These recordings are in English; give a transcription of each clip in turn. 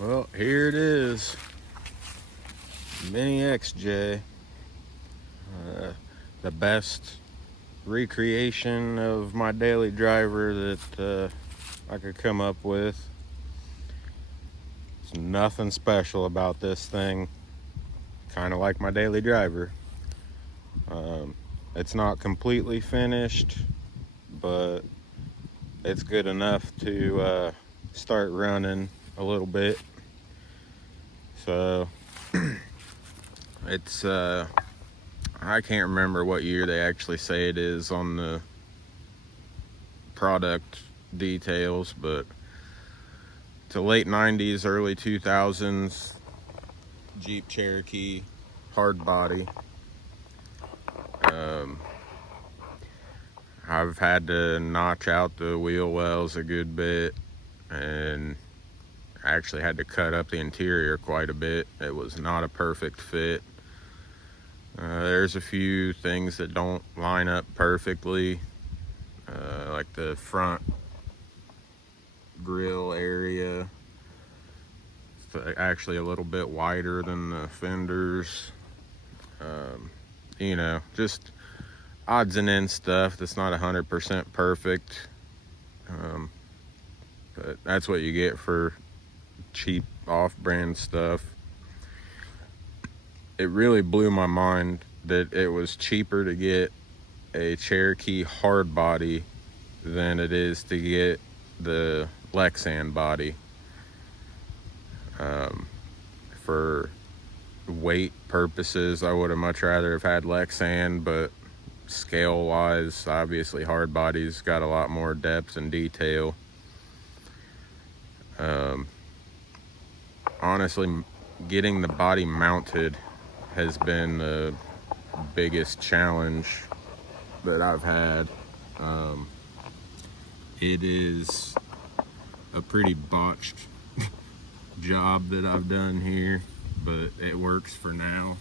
Well, here it is. Mini XJ. The best recreation of my daily driver that I could come up with. There's nothing special about this thing. Kind of like my daily driver. It's not completely finished, but it's good enough to start running a little bit. So it's I can't remember what year they actually say it is on the product details, but it's a late 90s, early 2000s Jeep Cherokee hard body. I've had to notch out the wheel wells a good bit, and I actually had to cut up the interior quite a bit. It was not a perfect fit. There's a few things that don't line up perfectly, like the front grill area. It's actually a little bit wider than the fenders. Just odds and ends stuff that's not 100% perfect. But that's what you get for cheap off-brand stuff. It really blew my mind that it was cheaper to get a Cherokee hard body than it is to get the Lexan body. For weight purposes, I would have much rather have had Lexan, but scale wise, obviously hard bodies got a lot more depth and detail. Honestly, getting the body mounted has been the biggest challenge that I've had. It is a pretty botched job that I've done here, but it works for now.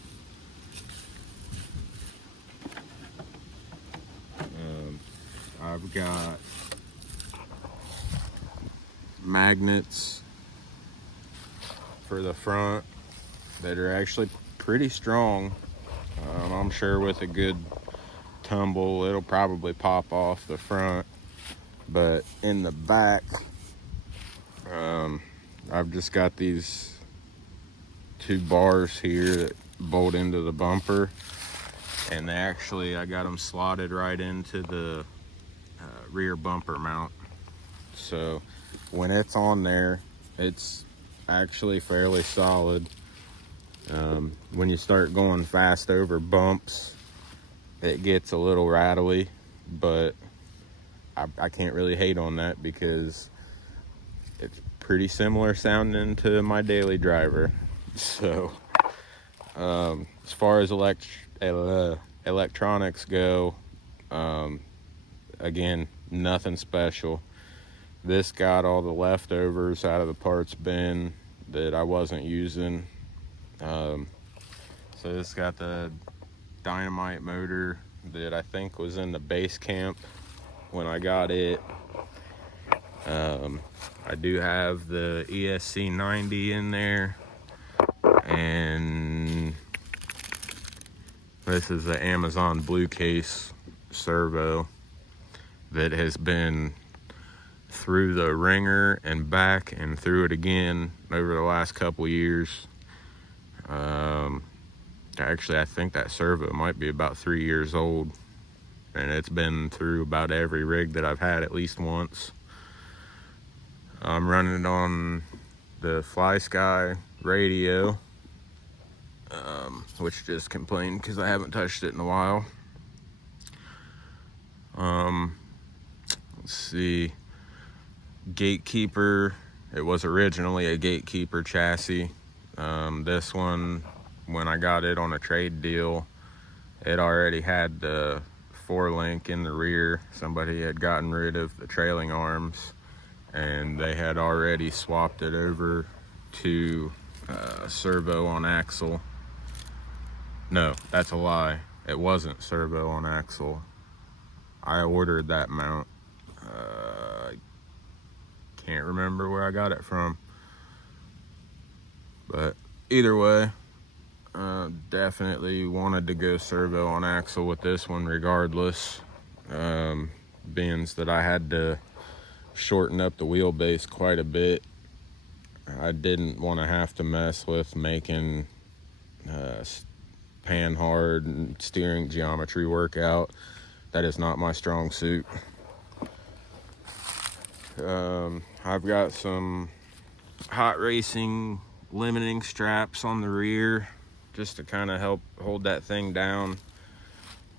I've got magnets for the front that are actually pretty strong. I'm sure with a good tumble it'll probably pop off the front, but in the back I've just got these two bars here that bolt into the bumper, and I got them slotted right into the rear bumper mount. So when it's on there, it's actually fairly solid. When you start going fast over bumps, it gets a little rattly, but I can't really hate on that because it's pretty similar sounding to my daily driver. So as far as electronics go, again, nothing special. This got all the leftovers out of the parts bin that I wasn't using. So this got the Dynamite motor that I think was in the base camp when I got it. I do have the ESC 90 in there, and this is the Amazon Blue Case servo that has been through the ringer and back and through it again over the last couple years. Actually, I think that servo might be about 3 years old, and it's been through about every rig that I've had at least once. I'm running it on the FlySky radio, which just complained because I haven't touched it in a while. Let's see. Gatekeeper. It was originally a Gatekeeper chassis. This one, when I got it on a trade deal, it already had the 4-link in the rear. Somebody had gotten rid of the trailing arms, and they had already swapped it over to servo on axle. No, that's a lie. It wasn't servo on axle. I ordered that mount. I can't remember where I got it from. But either way, definitely wanted to go servo on axle with this one regardless. Being that I had to shorten up the wheelbase quite a bit, I didn't want to have to mess with making pan hard and steering geometry workout. That is not my strong suit. I've got some hot racing limiting straps on the rear just to kind of help hold that thing down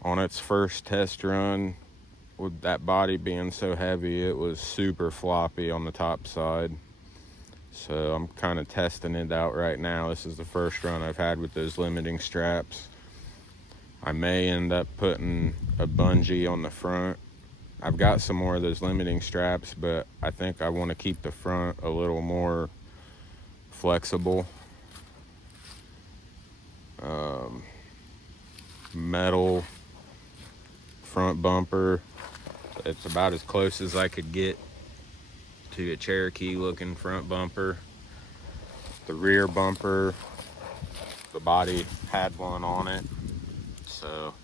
on its first test run. With that body being so heavy, it was super floppy on the top side. So I'm kind of testing it out right now. This is the first run I've had with those limiting straps. I may end up putting a bungee on the front. I've got some more of those limiting straps, but I think I want to keep the front a little more flexible. Metal front bumper. It's about as close as I could get to a Cherokee looking front bumper. The rear bumper, the body had one on it, so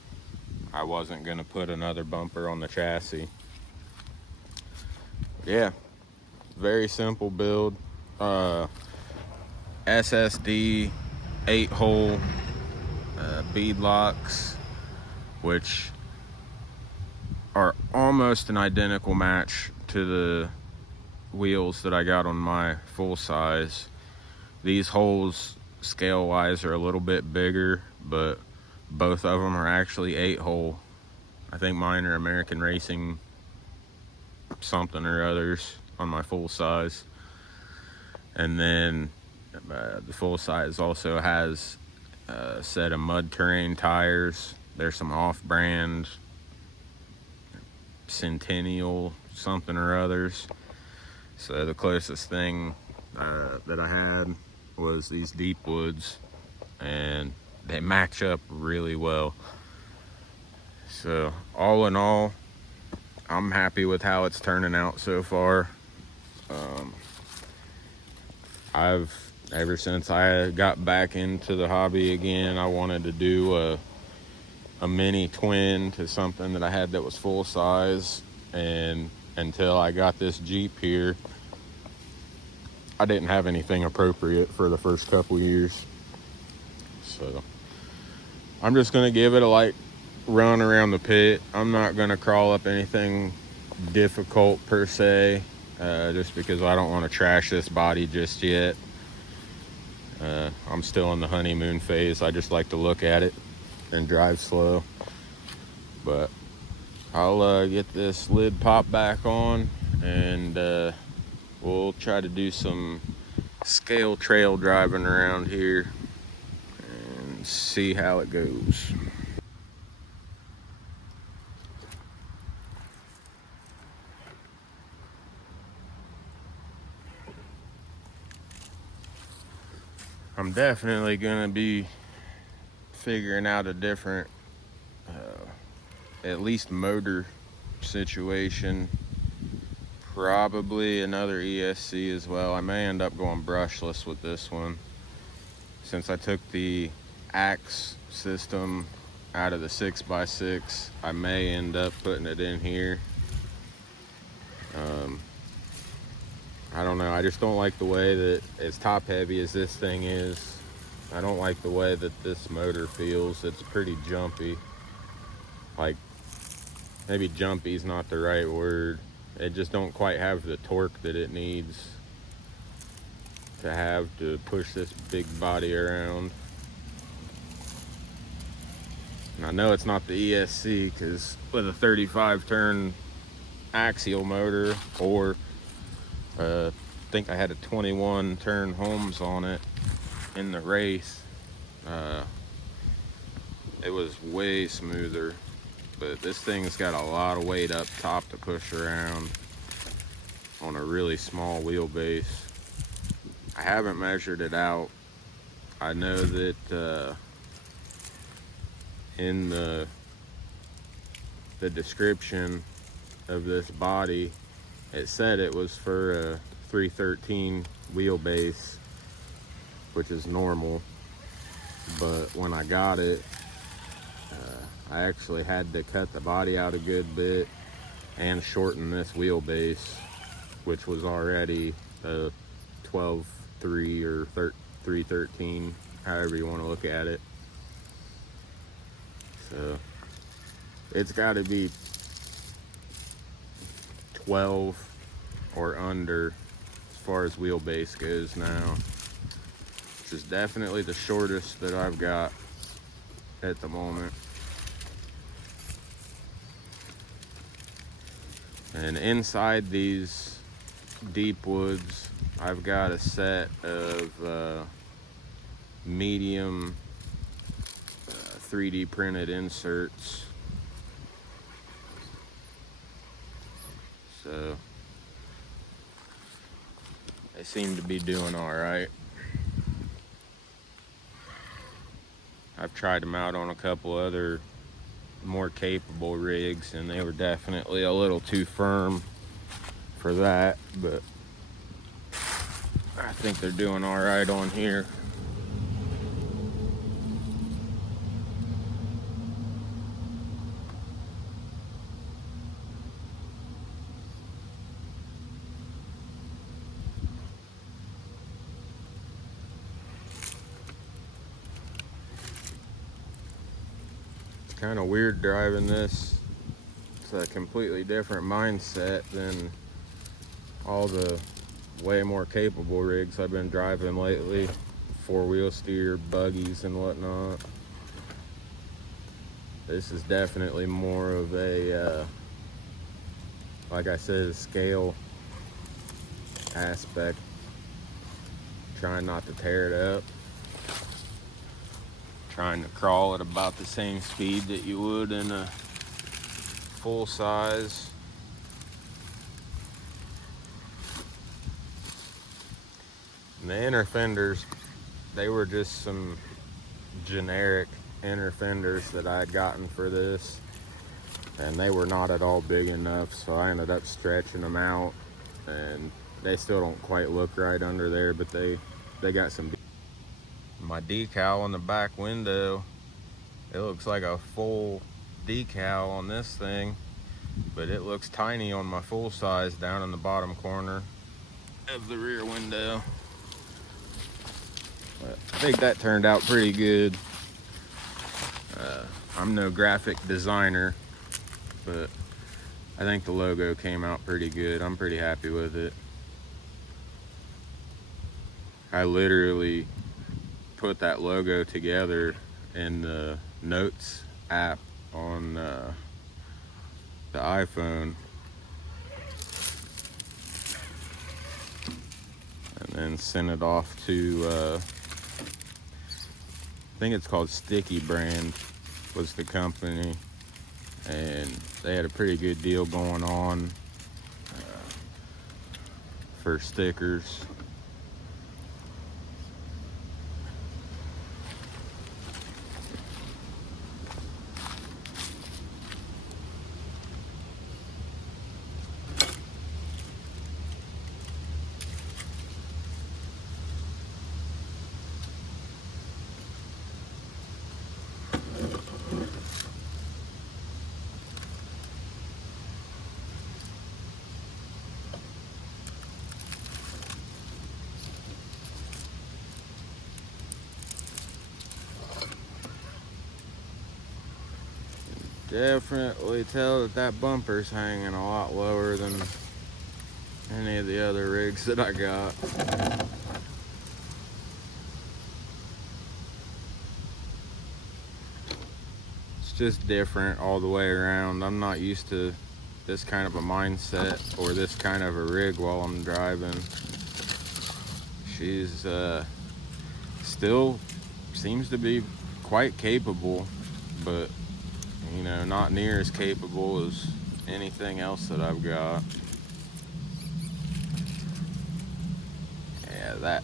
I wasn't gonna put another bumper on the chassis. Yeah, very simple build. SSD 8-hole bead locks, which are almost an identical match to the wheels that I got on my full size. These holes scale wise are a little bit bigger, but both of them are actually 8-hole. I think mine are American Racing something or others on my full size. And then the full size also has a set of mud terrain tires. There's some off-brand Centennial something or others. So the closest thing that I had was these Deepwoods, and they match up really well. So all in all, I'm happy with how it's turning out so far. Ever since I got back into the hobby again, I wanted to do a mini twin to something that I had that was full size, and until I got this Jeep here, I didn't have anything appropriate for the first couple years. So I'm just gonna give it a light run around the pit. I'm not gonna crawl up anything difficult per se, just because I don't want to trash this body just yet. I'm still in the honeymoon phase. I just like to look at it and drive slow. But I'll get this lid pop back on, and we'll try to do some scale trail driving around here and see how it goes. I'm definitely gonna be figuring out a different at least motor situation. Probably another ESC as well. I may end up going brushless with this one, since I took the Axe system out of the 6x6. I may end up putting it in here. I don't know, I just don't like the way that, as top heavy as this thing is, I don't like the way that this motor feels. It's pretty jumpy. Like, maybe jumpy is not the right word. It just don't quite have the torque that it needs to have to push this big body around. And I know it's not the ESC, because with a 35 turn axial motor, or I think I had a 21 turn Holmes on it in the race, it was way smoother. But this thing's got a lot of weight up top to push around on a really small wheelbase. I haven't measured it out. I know that in the description of this body, it said it was for a 313 wheelbase. which is normal. But when I got it, I actually had to cut the body out a good bit and shorten this wheelbase, which was already a 12.3 or 313, however you want to look at it. So it's got to be 12 or under as far as wheelbase goes now, which is definitely the shortest that I've got at the moment. And inside these deep woods, I've got a set of medium 3D printed inserts. So they seem to be doing all right. I've tried them out on a couple other more capable rigs, and they were definitely a little too firm for that, but I think they're doing all right on here. Kind of weird driving this. It's a completely different mindset than all the way more capable rigs I've been driving lately, 4-wheel steer, buggies and whatnot. This is definitely more of a, like I said, a scale aspect. Trying not to tear it up. Trying to crawl at about the same speed that you would in a full size. And the inner fenders, they were just some generic inner fenders that I had gotten for this, and they were not at all big enough, so I ended up stretching them out, and they still don't quite look right under there, but they got some. My decal on the back window, it looks like a full decal on this thing, but it looks tiny on my full size down in the bottom corner of the rear window. But I think that turned out pretty good. I'm no graphic designer, but I think the logo came out pretty good. I'm pretty happy with it. I literally put that logo together in the Notes app on the iPhone, and then sent it off to I think it's called Sticky Brand was the company, and they had a pretty good deal going on for stickers. Definitely tell that bumper's hanging a lot lower than any of the other rigs that I got. It's just different all the way around. I'm not used to this kind of a mindset or this kind of a rig while I'm driving. She's still seems to be quite capable, but you know, not near as capable as anything else that I've got. Yeah, that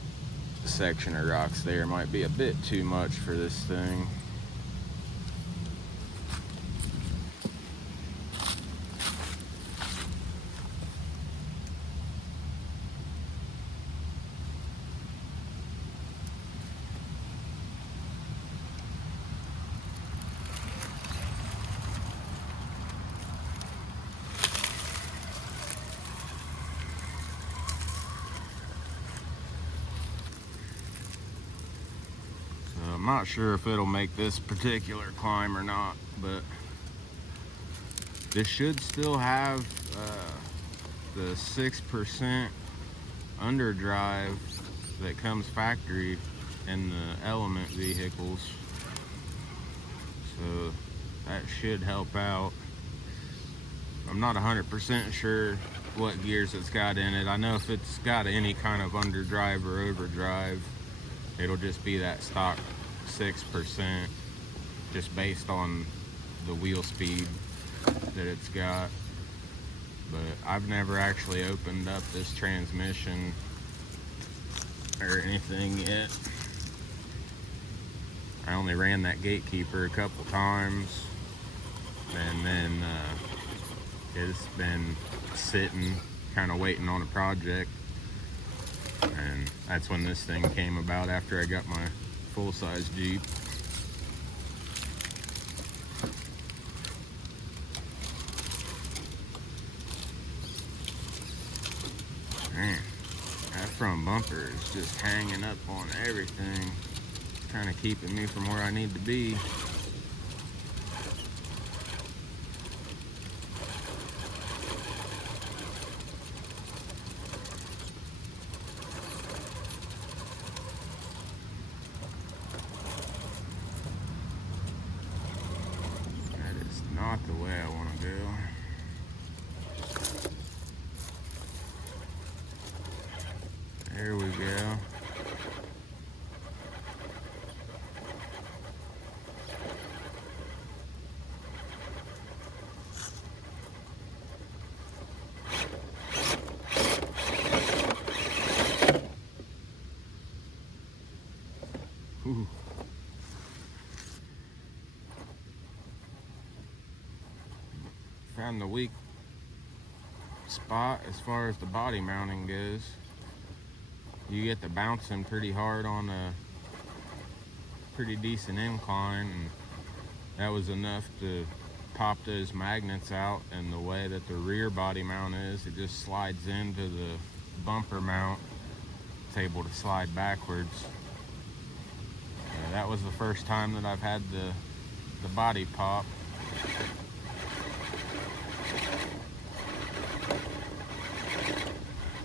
section of rocks there might be a bit too much for this thing. I'm not sure if it'll make this particular climb or not, but this should still have the 6% underdrive that comes factory in the Element vehicles, so that should help out. I'm not 100% sure what gears it's got in it. I know if it's got any kind of underdrive or overdrive, it'll just be that stock 6%, just based on the wheel speed that it's got. But I've never actually opened up this transmission or anything yet. I only ran that gatekeeper a couple times, and then it's been sitting, kind of waiting on a project, and that's when this thing came about, after I got my full-size Jeep. Man, that front bumper is just hanging up on everything. It's kind of keeping me from where I need to be. That is not the way I want to go. There we go. Ooh. Found the weak spot as far as the body mounting goes. You get the bouncing pretty hard on a pretty decent incline, and that was enough to pop those magnets out. And the way that the rear body mount is, it just slides into the bumper mount. It's able to slide backwards. That was the first time that I've had the body pop.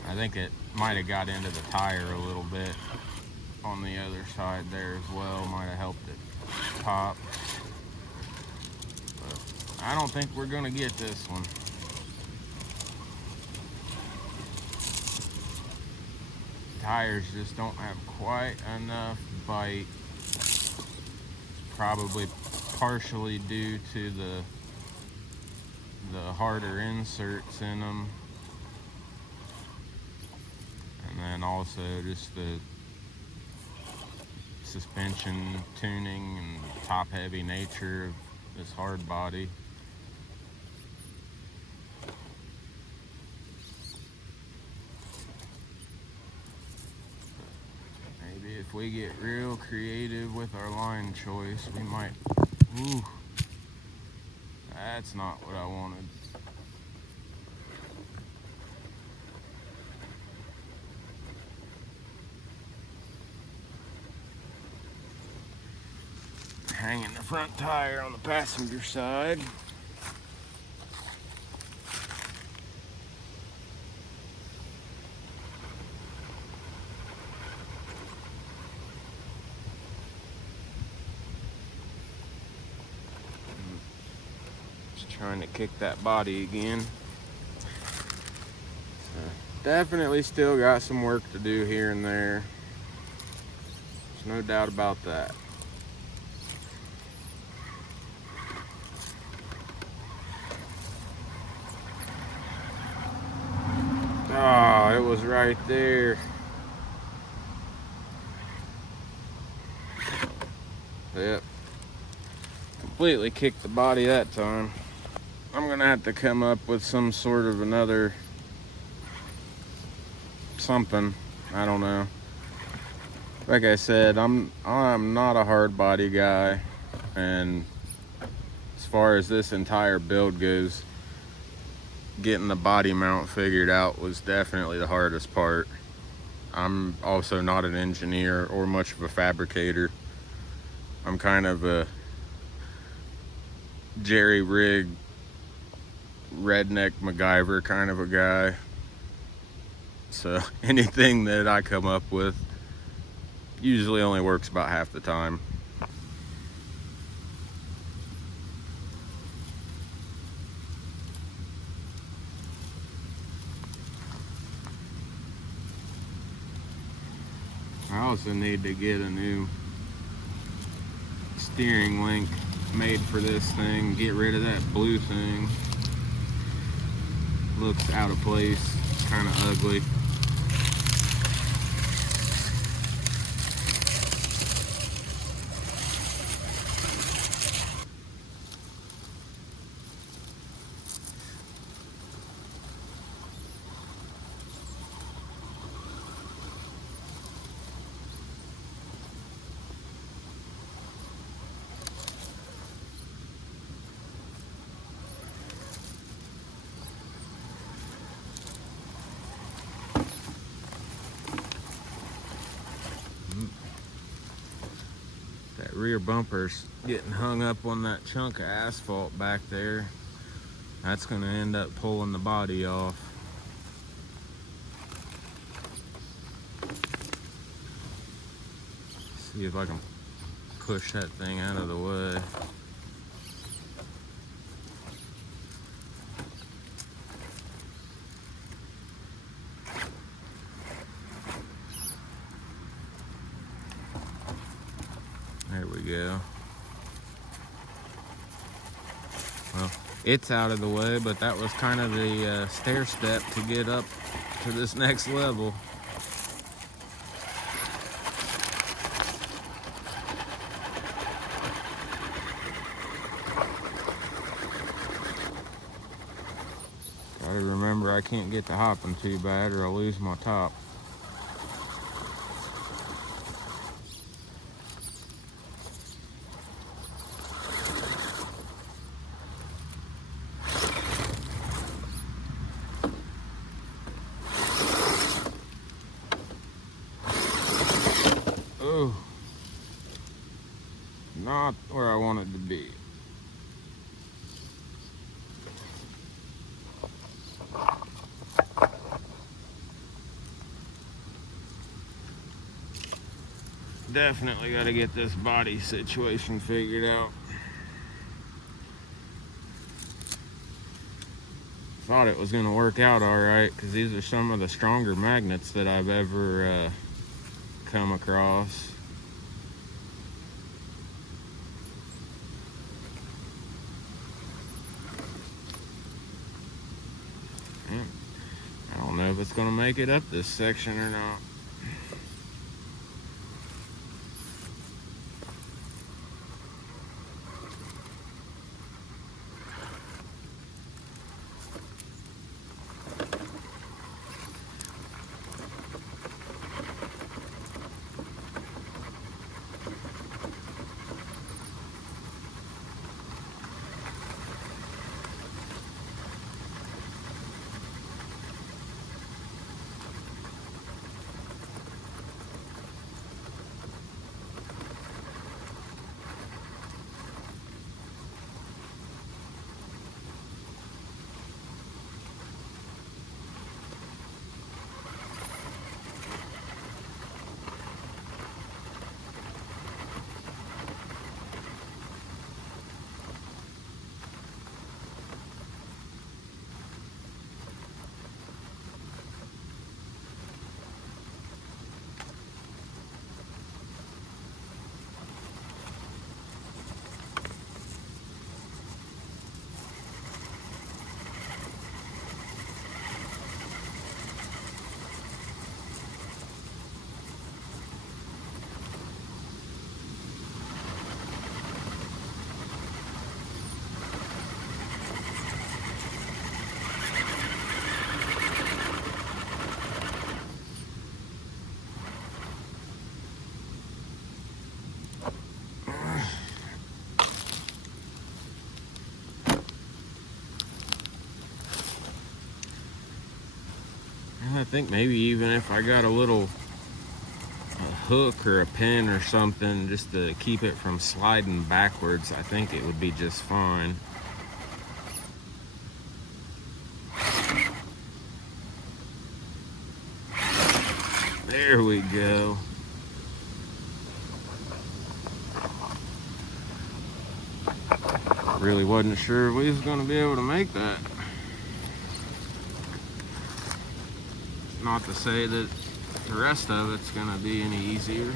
I think it might have got into the tire a little bit on the other side there as well. Might have helped it pop. But I don't think we're gonna get this one. Tires just don't have quite enough bite. It's probably partially due to the harder inserts in them. And then also just the suspension tuning and top heavy nature of this hard body. Maybe if we get real creative with our line choice, we might. Ooh, that's not what I wanted. Hanging the front tire on the passenger side. Just trying to kick that body again. Definitely still got some work to do here and there. There's no doubt about that. Oh, it was right there. Yep. Completely kicked the body that time. I'm gonna have to come up with some sort of another something. I don't know. Like I said, I'm not a hard body guy, and as far as this entire build goes, getting the body mount figured out was definitely the hardest part. I'm also not an engineer or much of a fabricator, I'm kind of a jerry rig redneck MacGyver kind of a guy. So anything that I come up with usually only works about half the time. I also need to get a new steering link made for this thing. Get rid of that blue thing. Looks out of place, kind of ugly. That rear bumper's getting hung up on that chunk of asphalt back there. That's gonna end up pulling the body off. See if I can push that thing out of the way. There we go. Well, it's out of the way, but that was kind of the stair step to get up to this next level. Gotta remember I can't get to hopping too bad or I'll lose my top. Oh, not where I wanted to be. Definitely got to get this body situation figured out. Thought it was going to work out all right because these are some of the stronger magnets that I've ever come across. Yeah. I don't know if it's going to make it up this section or not. I think maybe even if I got a little hook or a pin or something just to keep it from sliding backwards, I think it would be just fine. There we go. Really wasn't sure we was gonna be able to make that. Not to say that the rest of it's gonna be any easier.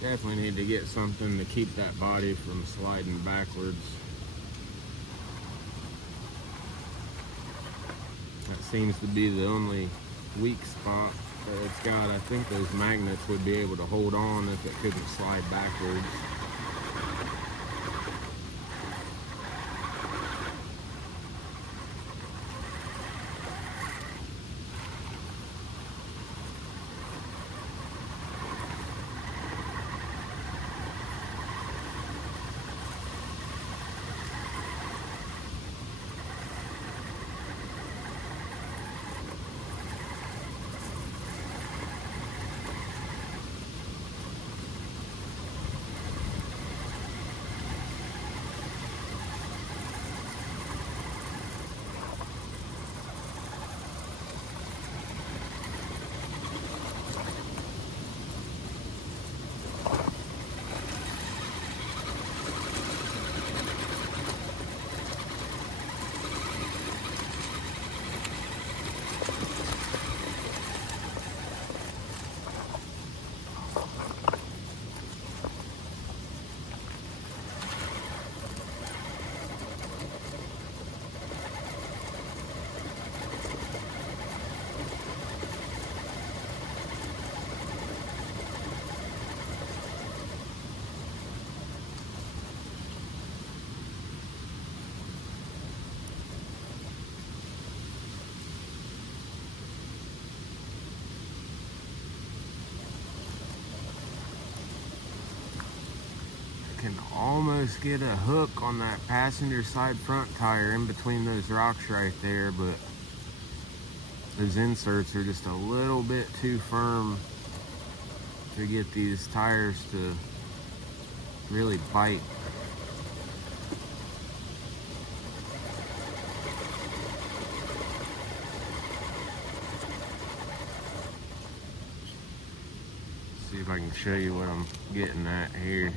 Definitely need to get something to keep that body from sliding backwards. That seems to be the only weak spot that it's got. I think those magnets would be able to hold on if it couldn't slide backwards. Can almost get a hook on that passenger side front tire in between those rocks right there, but those inserts are just a little bit too firm to get these tires to really bite. See if I can show you what I'm getting at here.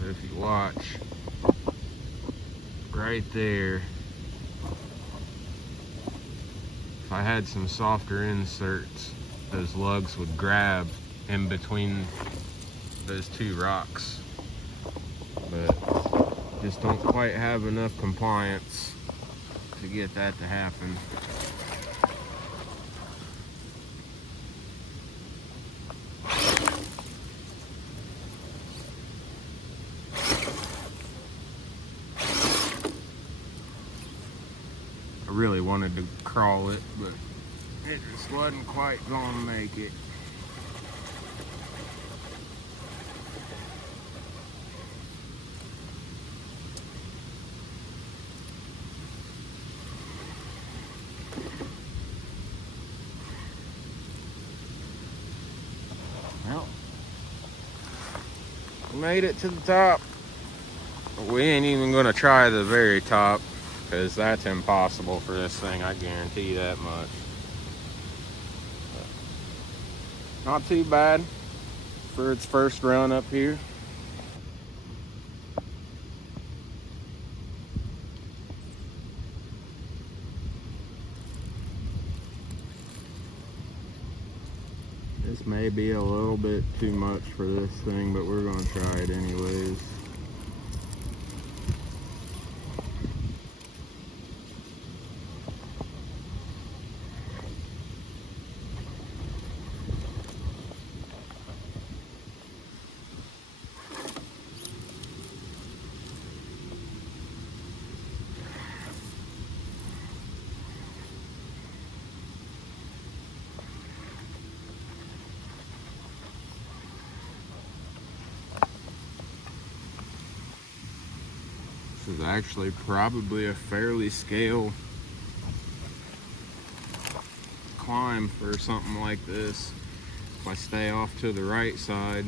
So if you watch right there, if I had some softer inserts, those lugs would grab in between those two rocks, but just don't quite have enough compliance to get that to happen. I really wanted to crawl it, but it just wasn't quite gonna make it. Well, we made it to the top. We ain't even gonna try the very top, because that's impossible for this thing, I guarantee you that much. But not too bad for its first run up here. This may be a little bit too much for this thing, but we're gonna try it anyways. This is actually probably a fairly scale climb for something like this. If I stay off to the right side,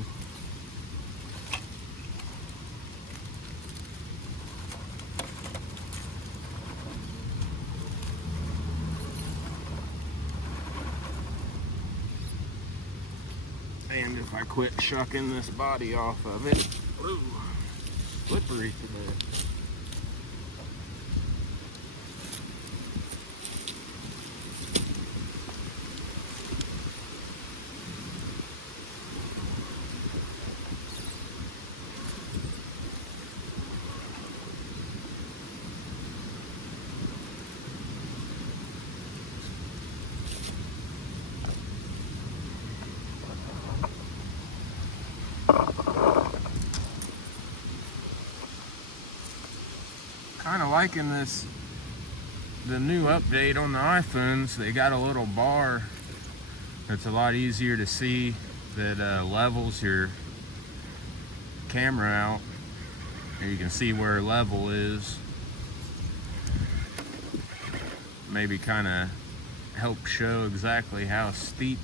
and if I quit shucking this body off of it, ooh, slippery today. Kind of liking this, the new update on the iPhones. They got a little bar that's a lot easier to see that levels your camera out. And you can see where level is. Maybe kind of help show exactly how steep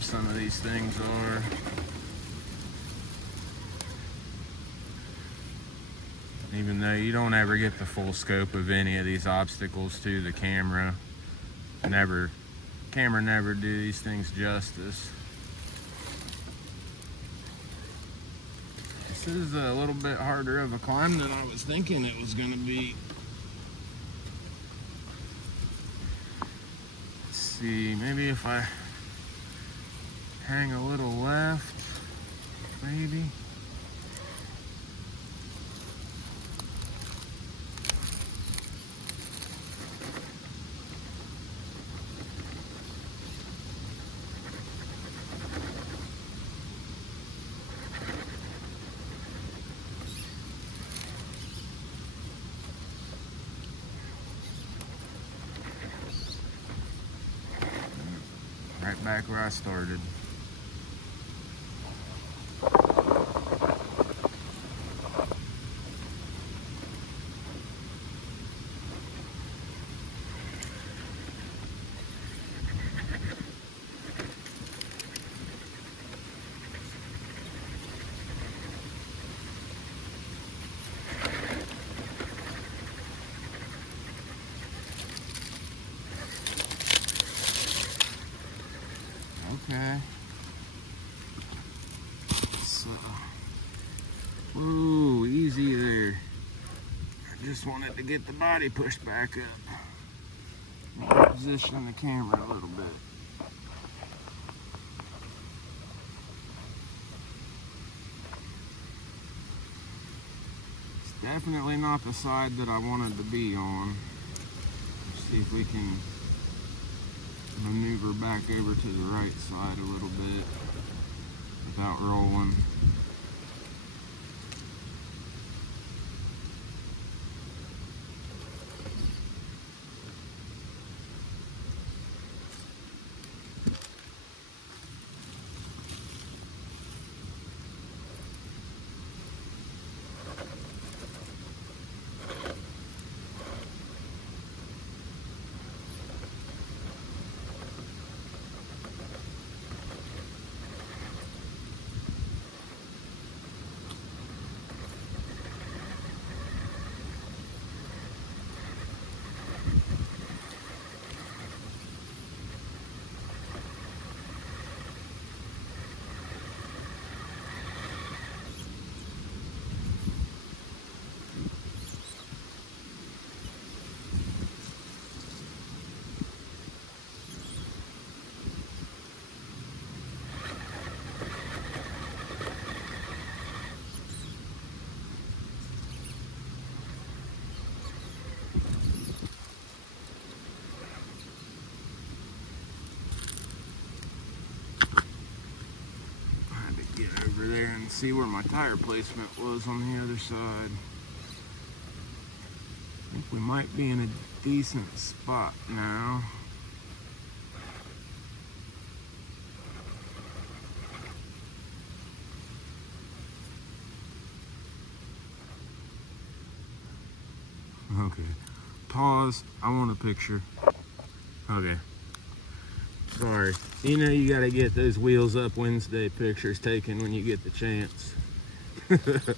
some of these things are. Even though you don't ever get the full scope of any of these obstacles to the camera. Camera never do these things justice. This is a little bit harder of a climb than I was thinking it was going to be. Let's see, maybe if I hang a little left, maybe. Right back where I started. Okay. So, whoa, easy there. I just wanted to get the body pushed back up. Position the camera a little bit. It's definitely not the side that I wanted to be on. Let's see if we can maneuver back over to the right side a little bit without rolling. Over there and see where my tire placement was on the other side. I think we might be in a decent spot now. Okay. Pause. I want a picture. Okay. Sorry. You know you gotta get those Wheels Up Wednesday pictures taken when you get the chance. Okay,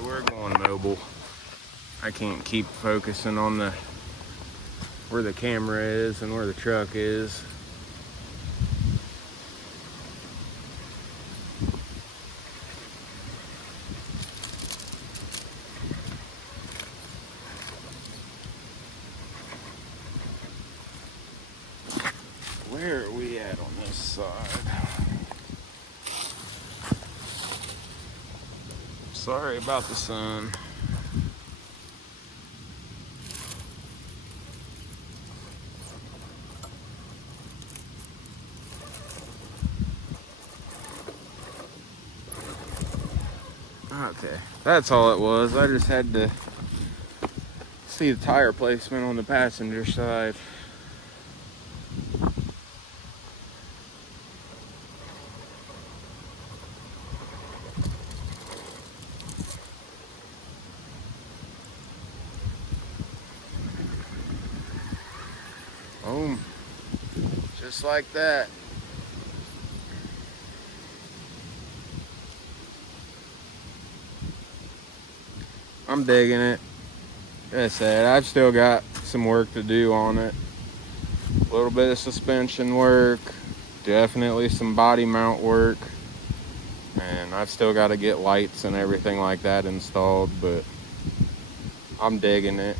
we're going mobile. I can't keep focusing on where the camera is and where the truck is. Where are we at on this side? Sorry about the sun. Okay, that's all it was. I just had to see the tire placement on the passenger side. Boom. Just like that. I'm digging it. Like I said, I've still got some work to do on it. A little bit of suspension work, definitely some body mount work, and I've still got to get lights and everything like that installed, but I'm digging it.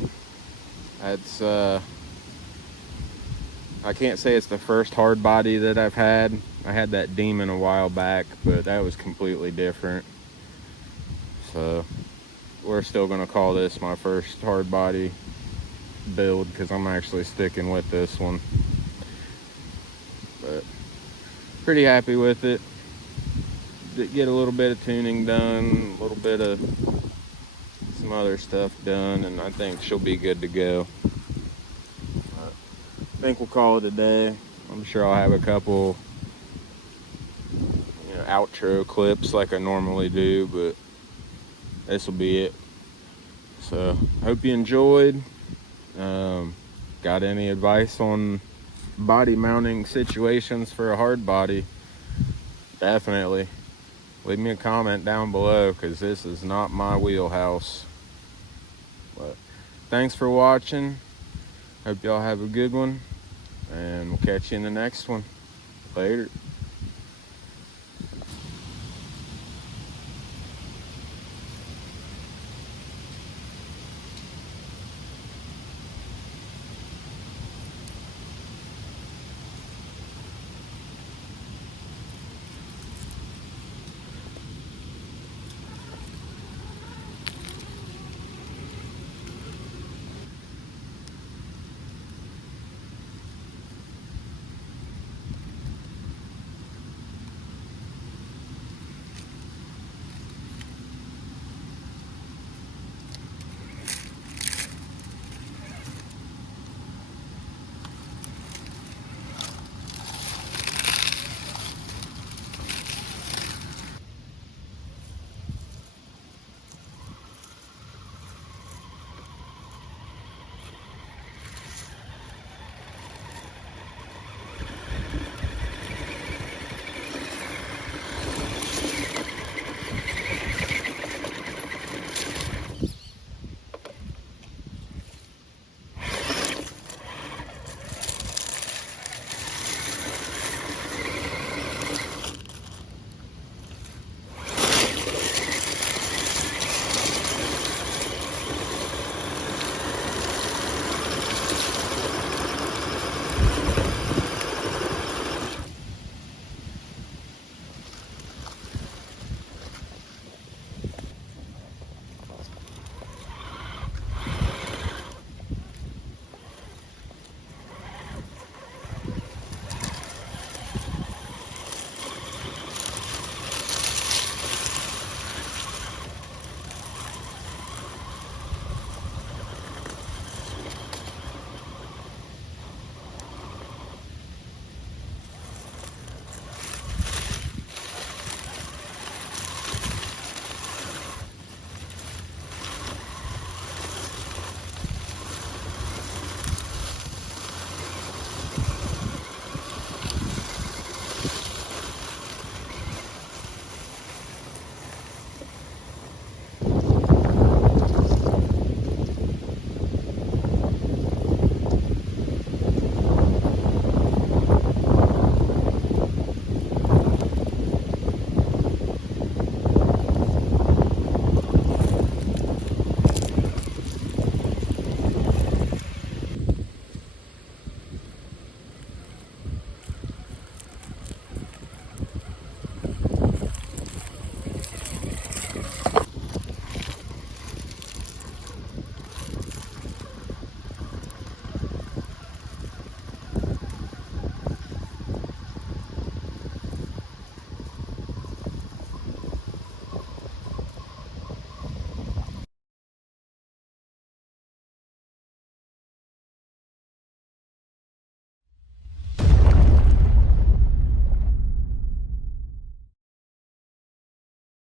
It's I can't say it's the first hard body that I've had. I had that Demon a while back, but that was completely different. So we're still gonna call this my first hard body build because I'm actually sticking with this one. But pretty happy with it. Get a little bit of tuning done, a little bit of some other stuff done, and I think she'll be good to go. But I think we'll call it a day. I'm sure I'll have a couple, outro clips like I normally do, but this will be it. So hope you enjoyed. Got any advice on body mounting situations for a hard body? Definitely leave me a comment down below because this is not my wheelhouse. But thanks for watching. Hope y'all have a good one, and we'll catch you in the next one. Later.